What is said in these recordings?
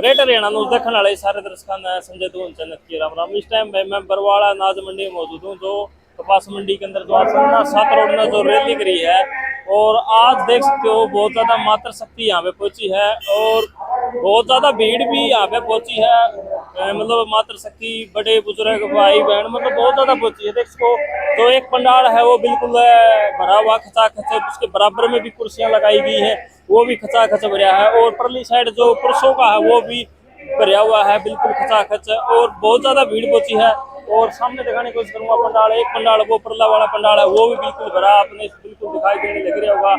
Greater Haryana news देखने वाले सारे दर्शकों ने संजय धून चैनल की राम राम। इस टाइम भाई मैं बरवाड़ा अनाज मंडी में मौजूद हूँ, जो कपास मंडी के अंदर जो आज 7 रोड ने जो रैली करी है, और आज देख सकते हो बहुत ज़्यादा मात्र शक्ति यहाँ पे पहुंची है और बहुत ज़्यादा भीड़ भी यहाँ पे पहुंची है। मतलब मात्र शक्ति बड़े बुजुर्ग भाई बहन मतलब बहुत ज़्यादा पहुंची है। देखो जो एक पंडाल है वो बिल्कुल भरा हुआ खचाखच है, उसके बराबर में भी कुर्सियाँ लगाई गई है, वो भी खचाखच भरा है, और परली साइड जो पुरुषों का है वो भी भरा हुआ है बिल्कुल खचाखच, और बहुत ज्यादा भीड़ पहुंची है। और सामने दिखाने की कोशिश करूंगा पंडाल, एक पंडाल वो परला वाला पंडाल है वो भी बिल्कुल भरा आपने बिल्कुल दिखाई देने लग रहा होगा,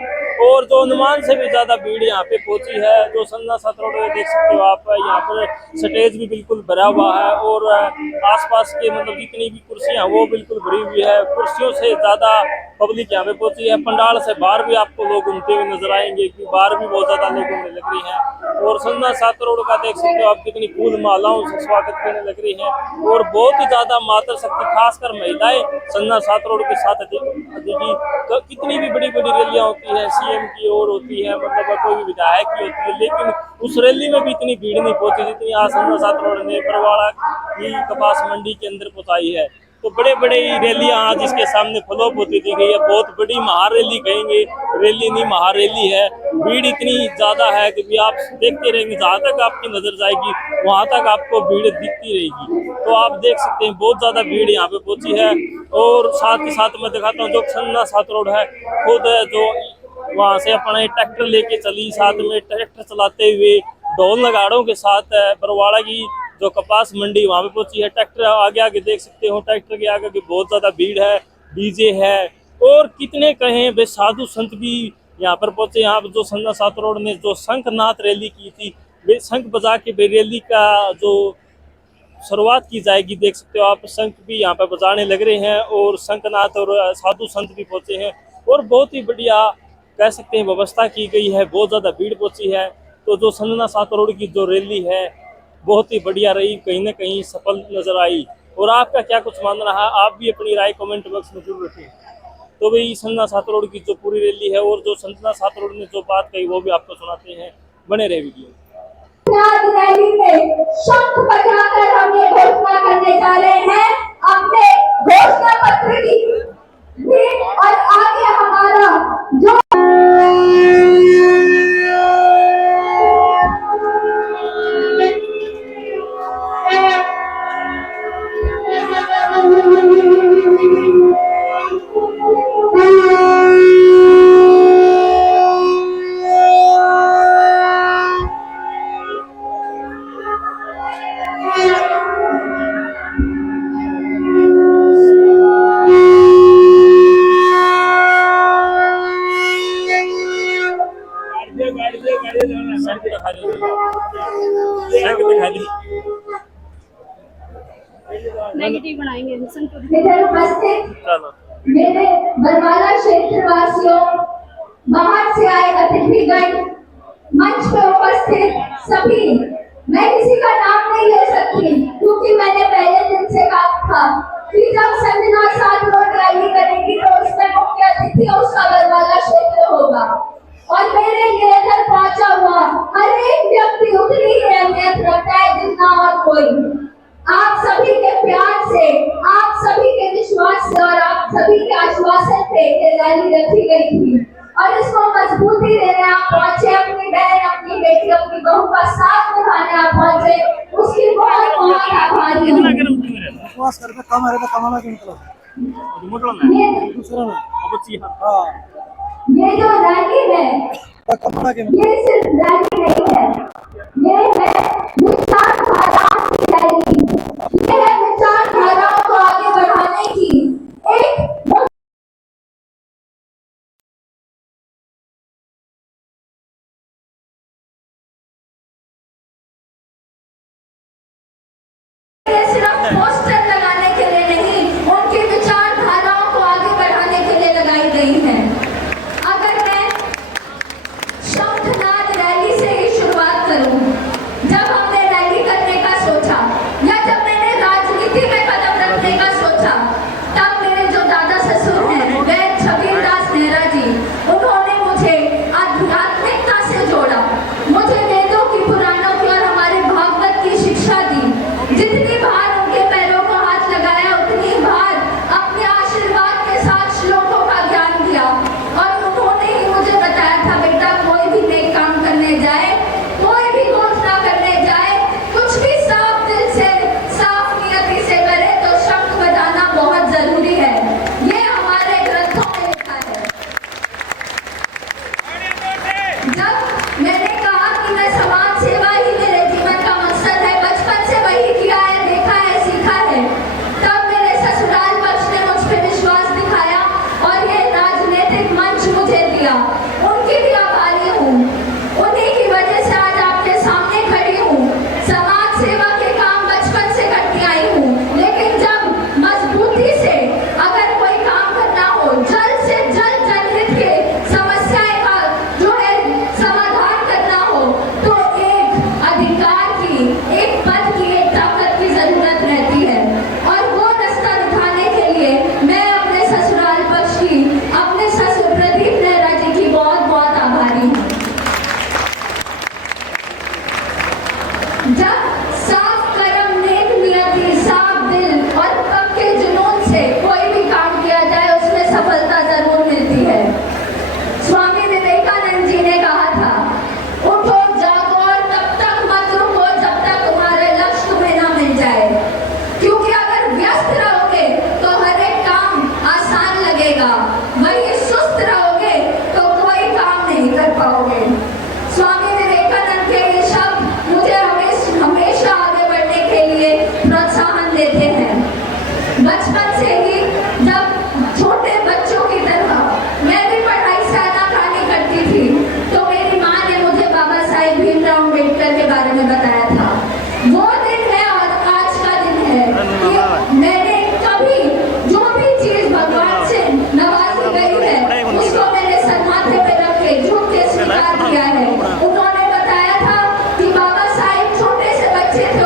और जो अनुमान से भी ज्यादा भीड़ यहाँ पे पहुंची है। जो संजना 7 रोड देख सकते हो आप, यहाँ पर स्टेज भी बिल्कुल भरा हुआ है, और आसपास के मतलब जितनी भी कुर्सियां वो बिल्कुल भरी हुई है, कुर्सियों से ज्यादा पब्लिक यहाँ पे पहुंची है। पंडाल से बाहर भी आपको लोग घूमते हुए नजर आएंगे कि बाहर भी बहुत ज्यादा लोग घूमने लग रही हैं, और संजना 7 रोड का देख सकते हो आप कितनी फूल मालाओं से स्वागत करने लग रही है, और बहुत ही ज्यादा मात्र शक्ति खासकर महिलाएं संजना 7 रोड के साथ देखी। तो कितनी भी बड़ी बड़ी रैलियां होती है, सीएम की ओर होती है, मतलब कोई भी विधायक की होती है, लेकिन उस रैली में भी इतनी भीड़ नहीं पहुंची जितनी आज संजना 7 रोड ने बरवाड़ा की कपास मंडी के अंदर पहुंचाई है। तो बड़े बड़े रैलियां आज इसके सामने फ्लॉप होती दिख रही है। बहुत बड़ी महारैली कहेंगे, रैली नहीं महारैली है। भीड़ इतनी ज्यादा है कि भी आप देखते रहेंगे, जहां तक आपकी नजर जाएगी वहां तक आपको भीड़ दिखती रहेगी। तो आप देख सकते हैं बहुत ज्यादा भीड़ यहाँ पे पहुंची है, और साथ ही साथ मैं दिखाता हूँ जो संजना 7 रोड है खुद जो वहां से अपना ट्रैक्टर लेके चली, साथ में ट्रैक्टर चलाते हुए ढोल नगाड़ों के साथ बरवाड़ा की जो कपास मंडी वहां पे पहुंची है। ट्रैक्टर आगे आगे देख सकते हो, ट्रैक्टर के आगे बहुत ज्यादा भीड़ है, डीजे है, और कितने कहें वे साधु संत भी यहाँ पर पहुंचे। यहाँ पर जो संजना 7 रोड ने जो शंखनाथ रैली की थी, वे शंख बजा के वे रैली का जो शुरुआत की जाएगी। देख सकते हो आप शंख भी यहाँ पर बजाने लग रहे हैं, और शंखनाथ और साधु संत भी पहुंचे हैं, और बहुत ही बढ़िया कह सकते हैं व्यवस्था की गई है, बहुत ज्यादा भीड़ पहुंची है। तो जो संजना 7 रोड की जो रैली है बहुत ही बढ़िया रही, कहीं ना कहीं सफल नजर आई। और आपका क्या कुछ मानना है, आप भी अपनी राय कमेंट बॉक्स में जरूर रखें। तो भाई संजना 7 रोड की जो पूरी रैली है और जो संजना 7 रोड ने जो बात कही वो भी आपको सुनाते हैं, बने रहे वीडियो। रैली में शंख बजाकर हम ये घोषणा करने जा रहे हैं अपने घोषणा पत्र की, और आगे हमारा जो नेगेटिव बनाएंगे। इधर उपस्थित मेरे बरवाला क्षेत्र वासियों, बाहर से आए अतिथिगण, मंच पे उपस्थित सभी, मैं किसी का नाम नहीं ले सकती क्योंकि मैंने पहले दिन से कहा था कि जब संजना 7 रोड रैली करेगी तो उसमें मुख्य अतिथि उसका बरवाला क्षेत्र होगा, और मेरे लिए इधर पहुंचा हुआ हर एक व्यक्ति उतनी ही अहमियत रखता है जितना और कोई। आप सभी के प्यार से, आप सभी के विश्वास से और आप सभी के आश्वासन पे ये रैली रखी गई थी, और इसको मजबूती देने आप पहुंचे, अपनी बहन, अपनी बेटी, अपनी बहू का साथ निभाने आप पहुंचे, उसकी बहुत बहुत आभारी हूँ। ये जो रैली है ये सिर्फ रैली नहीं है, ये है विचारधाराओं की रैली, ये है विचारधाराओं को आगे बढ़ाने की एक सिर्फ पोस्टर लगाने के लिए नहीं, उनकी विचारधाराओं को आगे बढ़ाने के लिए लगाई गई है। अगर मैं शंखनाद रैली से ही शुरुआत करूं, जब हमने रैली करने का सोचा या जब मैंने राजनीति में कदम रखने का सोचा, तब मेरे जो दादा ससुर हैं वह छबील दास नेहरा जी, उन्होंने मुझे आध्यात्मिकता से जोड़ा, मुझे वेदों की, पुराणों की और हमारे जब साफ कर्म, नेक नियति, साफ दिल और पक्के जुनून से कोई भी काम किया जाए उसमें सफलता जरूर मिलती है। स्वामी विवेकानंद जी ने कहा था, उठो जागो और तब तक मत रुको जब तक तुम्हारे लक्ष्य तुम्हें ना मिल जाए, क्योंकि अगर व्यस्त रहोगे तो हर एक काम आसान लगेगा, वही सुस्त रहोगे तो कोई काम नहीं कर पाओगे। स्वामी विवेकानंद के ये शब्द मुझे हमेशा आगे बढ़ने के लिए प्रोत्साहन देते हैं। बचपन से ही जब छोटे बच्चों की तरह मैं भी पढ़ाई से आनाकानी करती थी, तो मेरी माँ ने मुझे बाबा साहेब भीमराव अम्बेडकर के बारे में बताया था। वो दिन है और आज का दिन है कि मैंने कभी जो भी चीज भगवान से नवाजी गई है उसको मैंने सन्माथे पे रख के झुक के स्वीकार किया है। उन्होंने बताया था कि बाबा साहेब छोटे से बच्चे थे